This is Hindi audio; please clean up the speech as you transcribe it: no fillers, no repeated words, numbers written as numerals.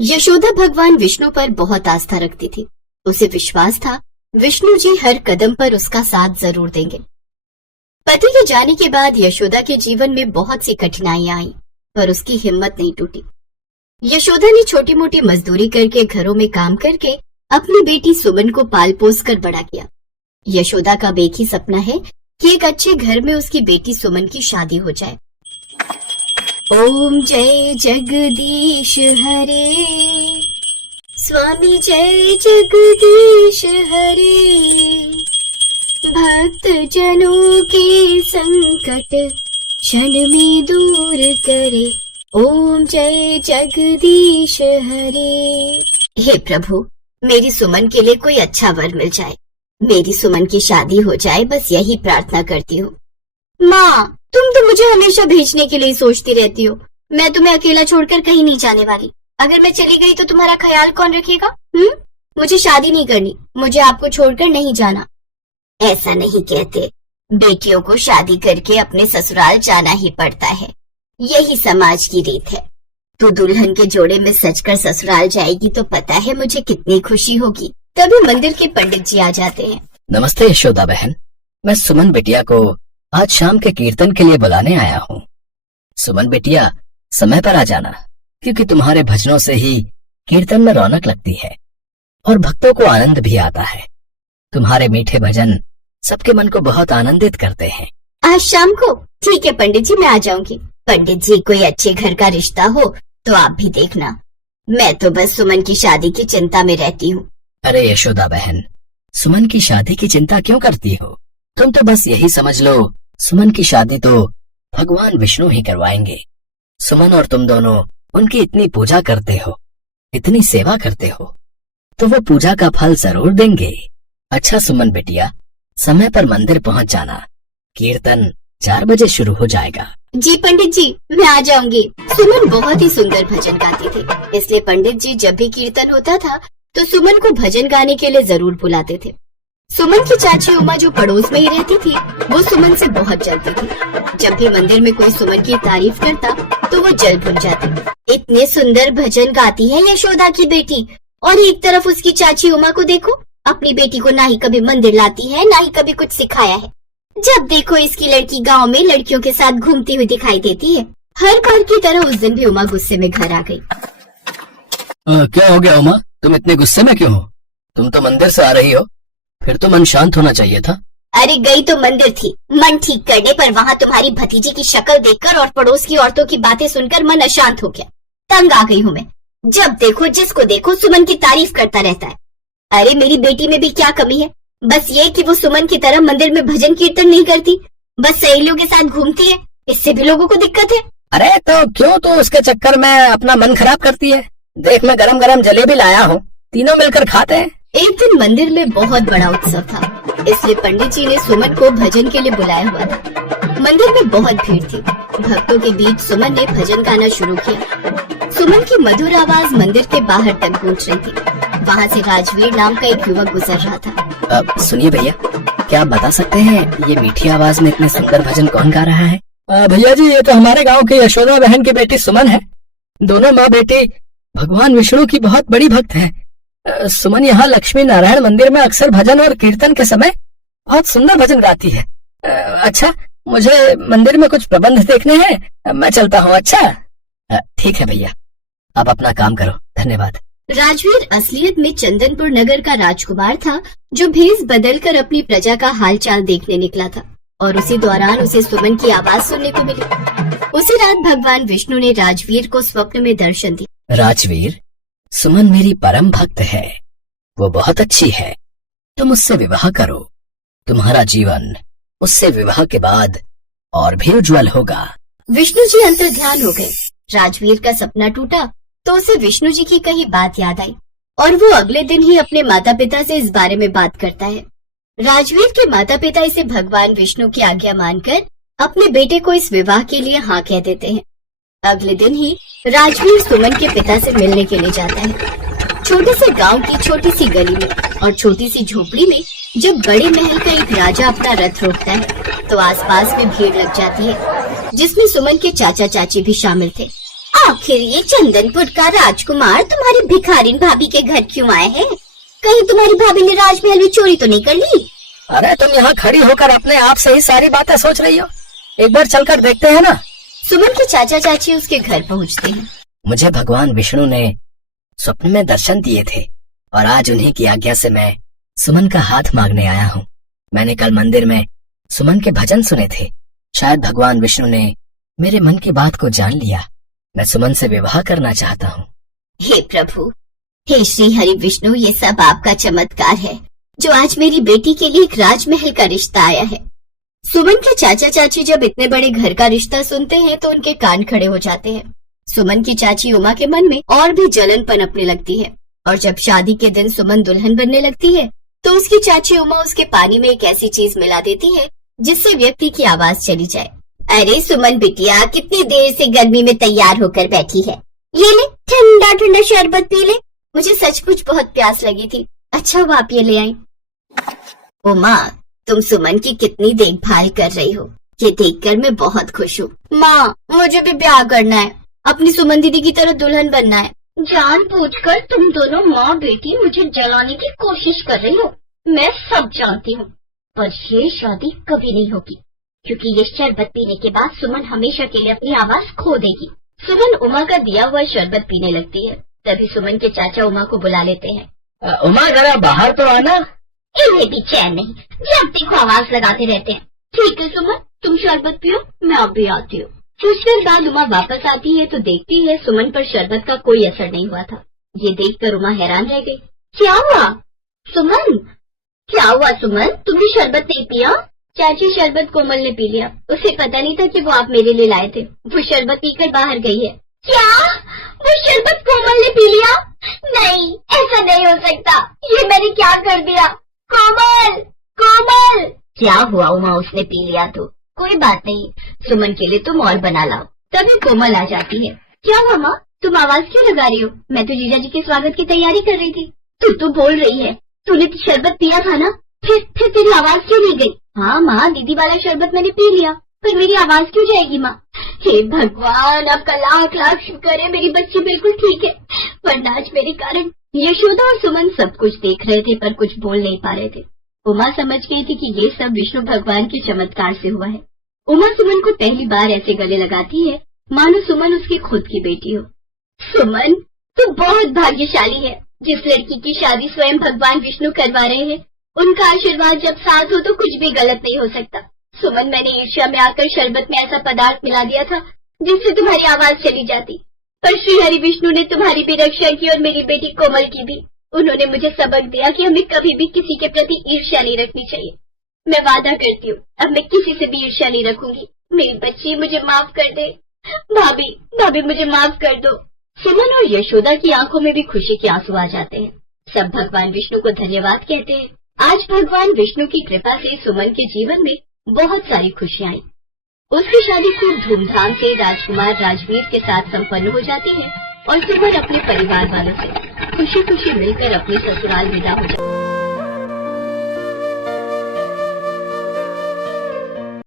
यशोदा भगवान विष्णु पर बहुत आस्था रखती थी। उसे विश्वास था विष्णु जी हर कदम पर उसका साथ जरूर देंगे। पति के जाने के बाद यशोदा के जीवन में बहुत सी कठिनाइयां आई, पर उसकी हिम्मत नहीं टूटी। यशोदा ने छोटी मोटी मजदूरी करके, घरों में काम करके अपनी बेटी सुमन को पाल पोस कर बड़ा किया। यशोदा का एक ही सपना है कि एक अच्छे घर में उसकी बेटी सुमन की शादी हो जाए। ओम जय जगदीश हरे, स्वामी जय जगदीश हरे, भक्त जनों के संकट क्षण में दूर करे। ओम जय जगदीश हरे। हे प्रभु, मेरी सुमन के लिए कोई अच्छा वर मिल जाए, मेरी सुमन की शादी हो जाए, बस यही प्रार्थना करती हूँ। माँ, तुम तो मुझे हमेशा भेजने के लिए सोचती रहती हो। मैं तुम्हें अकेला छोड़कर कहीं नहीं जाने वाली। अगर मैं चली गई तो तुम्हारा ख्याल कौन रखेगा? मुझे शादी नहीं करनी, मुझे आपको छोड़कर नहीं जाना। ऐसा नहीं कहते, बेटियों को शादी करके अपने ससुराल जाना ही पड़ता है, यही समाज की रीत है। तू दुल्हन के जोड़े में सजकर ससुराल जाएगी तो पता है मुझे कितनी खुशी होगी। तभी मंदिर के पंडित जी आ जाते हैं। नमस्ते यशोदा बहन, मैं सुमन बिटिया को आज शाम के कीर्तन के लिए बुलाने आया हूँ। सुमन बिटिया, समय पर आ जाना, क्योंकि तुम्हारे भजनों से ही कीर्तन में रौनक लगती है और भक्तों को आनंद भी आता है। तुम्हारे मीठे भजन सबके मन को बहुत आनंदित करते हैं। आज शाम को? ठीक है पंडित जी, मैं आ जाऊंगी। पंडित जी, कोई अच्छे घर का रिश्ता हो तो आप भी देखना। मैं तो बस सुमन की शादी की चिंता में रहती हूँ। अरे यशोदा बहन, सुमन की शादी की चिंता क्यों करती हो? तुम तो बस यही समझ लो, सुमन की शादी तो भगवान विष्णु ही करवाएंगे। सुमन और तुम दोनों उनकी इतनी पूजा करते हो, इतनी सेवा करते हो, तो वो पूजा का फल जरूर देंगे। अच्छा सुमन बिटिया, समय पर मंदिर पहुंच जाना, कीर्तन 4 बजे शुरू हो जाएगा। जी पंडित जी, मैं आ जाऊंगी। सुमन बहुत ही सुंदर भजन गाती थी, इसलिए पंडित जी जब भी कीर्तन होता था तो सुमन को भजन गाने के लिए जरूर बुलाते थे। सुमन की चाची उमा जो पड़ोस में ही रहती थी, वो सुमन से बहुत जलती थी। जब भी मंदिर में कोई सुमन की तारीफ करता तो वो जल भुन जाती। इतने सुंदर भजन गाती है यशोदा की बेटी, और एक तरफ उसकी चाची उमा को देखो, अपनी बेटी को ना ही कभी मंदिर लाती है, ना ही कभी कुछ सिखाया है। जब देखो इसकी लड़की गांव में लड़कियों के साथ घूमती हुई दिखाई देती है। हर बार की तरह उस दिन भी उमा गुस्से में घर आ गई। क्या हो गया उमा, तुम इतने गुस्से में क्यों हो? तुम तो मंदिर से आ रही हो, फिर तो मन शांत होना चाहिए था। अरे गई तो मंदिर थी मन ठीक करने, पर वहाँ तुम्हारी भतीजी की शक्ल देखकर और पड़ोस की औरतों की बातें सुनकर मन अशांत हो गया। तंग आ गई हूँ मैं। जब देखो जिसको देखो सुमन की तारीफ करता रहता है। अरे मेरी बेटी में भी क्या कमी है? बस ये कि वो सुमन की तरह मंदिर में भजन कीर्तन नहीं करती, बस सहेलियों के साथ घूमती है, इससे भी लोगों को दिक्कत है। अरे तो क्यों तो उसके चक्कर में अपना मन खराब करती है? देख, मैं गरम गरम जलेबी लाया हूँ, तीनों मिलकर खाते हैं। एक दिन मंदिर में बहुत बड़ा उत्सव था, इसलिए पंडित जी ने सुमन को भजन के लिए बुलाया हुआ था। मंदिर में बहुत भीड़ थी। भक्तों के बीच सुमन ने भजन गाना शुरू किया। सुमन की मधुर आवाज मंदिर के बाहर तक गूंज रही थी। वहाँ से राजवीर नाम का एक युवक गुजर रहा था। सुनिए भैया, क्या आप बता सकते हैं ये मीठी आवाज में इतने सुंदर भजन कौन गा रहा है? भैया जी, ये तो हमारे गाँव की यशोदा बहन की बेटी सुमन है। दोनों माँ बेटी भगवान विष्णु की बहुत बड़ी भक्त है। सुमन यहाँ लक्ष्मी नारायण मंदिर में अक्सर भजन और कीर्तन के समय बहुत सुंदर भजन गाती है। अच्छा, मुझे मंदिर में कुछ प्रबंध देखने हैं, मैं चलता हूँ। अच्छा ठीक है भैया, आप अपना काम करो, धन्यवाद। राजवीर असलियत में चंदनपुर नगर का राजकुमार था, जो भेष बदलकर अपनी प्रजा का हालचाल देखने निकला था, और उसी दौरान उसे सुमन की आवाज सुनने को मिली। उसी रात भगवान विष्णु ने राजवीर को स्वप्न में दर्शन दिया। राजवीर, सुमन मेरी परम भक्त है, वो बहुत अच्छी है, तुम उससे विवाह करो। तुम्हारा जीवन उससे विवाह के बाद और भी उज्जवल होगा। विष्णु जी अंतर्ध्यान हो गए। राजवीर का सपना टूटा तो उसे विष्णु जी की कही बात याद आई, और वो अगले दिन ही अपने माता पिता से इस बारे में बात करता है। राजवीर के माता पिता इसे भगवान विष्णु की आज्ञा मानकर अपने बेटे को इस विवाह के लिए हाँ कह देते हैं। अगले दिन ही राजवीर सुमन के पिता से मिलने के लिए जाता है। छोटे से गांव की छोटी सी गली में और छोटी सी झोपड़ी में जब बड़े महल का एक राजा अपना रथ रोकता है तो आसपास में भीड़ लग जाती है, जिसमें सुमन के चाचा चाची भी शामिल थे। आखिर ये चंदनपुर का राजकुमार तुम्हारी भिखारिन भाभी के घर क्यों आए हैं? कहीं तुम्हारी भाभी ने राजमहल में चोरी तो नहीं कर ली? अरे तुम यहाँ खड़ी होकर अपने आप से ही सारी बातें सोच रही हो, एक बार चलकर देखते हैं ना। सुमन के चाचा चाची उसके घर पहुँचते हैं। मुझे भगवान विष्णु ने स्वप्न में दर्शन दिए थे और आज उन्हीं की आज्ञा से मैं सुमन का हाथ मांगने आया हूँ। मैंने कल मंदिर में सुमन के भजन सुने थे। शायद भगवान विष्णु ने मेरे मन की बात को जान लिया। मैं सुमन से विवाह करना चाहता हूँ। हे प्रभु, हे श्री हरि विष्णु, ये सब आपका चमत्कार है जो आज मेरी बेटी के लिए एक राजमहल का रिश्ता आया है। सुमन के चाचा चाची जब इतने बड़े घर का रिश्ता सुनते हैं तो उनके कान खड़े हो जाते हैं। सुमन की चाची उमा के मन में और भी जलन पनपने लगती है और जब शादी के दिन सुमन दुल्हन बनने लगती है तो उसकी चाची उमा उसके पानी में एक ऐसी चीज मिला देती है जिससे व्यक्ति की आवाज चली जाए। अरे सुमन बिटिया, कितनी देर से गर्मी में तैयार होकर बैठी है, ये ले ठंडा ठंडा शरबत पी ले। मुझे सचमुच बहुत प्यास लगी थी। अच्छा हुआ आप ये ले आई। उमा, तुम सुमन की कितनी देखभाल कर रही हो, ये देखकर मैं बहुत खुश हूँ। माँ, मुझे भी ब्याह करना है, अपनी सुमन दीदी की तरह दुल्हन बनना है। जानबूझकर तुम दोनों माँ बेटी मुझे जलाने की कोशिश कर रही हो, मैं सब जानती हूँ, पर ये शादी कभी नहीं होगी क्योंकि ये शरबत पीने के बाद सुमन हमेशा के लिए अपनी आवाज खो देगी। सुमन उमा का दिया हुआ शरबत पीने लगती है। तभी सुमन के चाचा उमा को बुला लेते हैं। उमा, जरा बाहर तो आना। इन्हें भी चैन नहीं, जब देखो आवाज लगाते रहते हैं। ठीक है सुमन, तुम शरबत पियो, मैं अब भी आती हूँ। कुछ देर बाद उमा वापस आती है तो देखती है सुमन पर शरबत का कोई असर नहीं हुआ था। ये देखकर उमा हैरान रह गई। क्या हुआ सुमन? क्या हुआ सुमन, तुमने शरबत नहीं पिया? चाची, शरबत कोमल ने पी लिया, उसे पता नहीं था कि वो आप मेरे लिए लाए थे। वो शरबत पीकर बाहर गई है। क्या? वो शरबत कोमल ने पी लिया? नहीं, ऐसा नहीं हो सकता, ये मैंने क्या कर दिया? कोमल, कोमल! क्या हुआ उमा, उसने पी लिया तो कोई बात नहीं, सुमन के लिए तुम और बना लाओ। तभी कोमल आ जाती है। क्या हुआ माँ, तुम आवाज क्यों लगा रही हो? मैं तो जीजा जी के स्वागत की तैयारी कर रही थी। तू तो बोल रही है, तूने तो शरबत पिया था ना, फिर तेरी आवाज क्यों नहीं गई? हाँ माँ, दीदी वाला शरबत मैंने पी लिया, पर मेरी आवाज क्यों जाएगी माँ? हे भगवान, आपका लाख लाख शुक्र है मेरी बच्ची बिल्कुल ठीक है, वरना आज मेरे कारण। यशोदा और सुमन सब कुछ देख रहे थे पर कुछ बोल नहीं पा रहे थे। उमा समझ गई थी कि ये सब विष्णु भगवान के चमत्कार से हुआ है। उमा सुमन को पहली बार ऐसे गले लगाती है मानो सुमन उसकी खुद की बेटी हो। सुमन, तू बहुत भाग्यशाली है, जिस लड़की की शादी स्वयं भगवान विष्णु करवा रहे हैं, उनका आशीर्वाद जब साथ हो तो कुछ भी गलत नहीं हो सकता। सुमन, मैंने ईर्ष्या में आकर शरबत में ऐसा पदार्थ मिला दिया था जिससे तुम्हारी आवाज चली जाती, पर श्री हरि विष्णु ने तुम्हारी भी रक्षा की और मेरी बेटी कोमल की भी। उन्होंने मुझे सबक दिया कि हमें कभी भी किसी के प्रति ईर्ष्या नहीं रखनी चाहिए। मैं वादा करती हूँ, अब मैं किसी से भी ईर्ष्या नहीं रखूंगी। मेरी बच्ची, मुझे माफ कर दे। भाभी, भाभी मुझे माफ कर दो। सुमन और यशोदा की आंखों में भी खुशी के आंसू आ जाते हैं। सब भगवान विष्णु को धन्यवाद कहते हैं। आज भगवान विष्णु की कृपा से सुमन के जीवन में बहुत सारी खुशियाँ आई। उसकी शादी खूब धूमधाम से राजकुमार राजवीर के साथ संपन्न हो जाती है और सुमन अपने परिवार वालों से खुशी खुशी मिलकर अपने ससुराल विदा हो जाती है।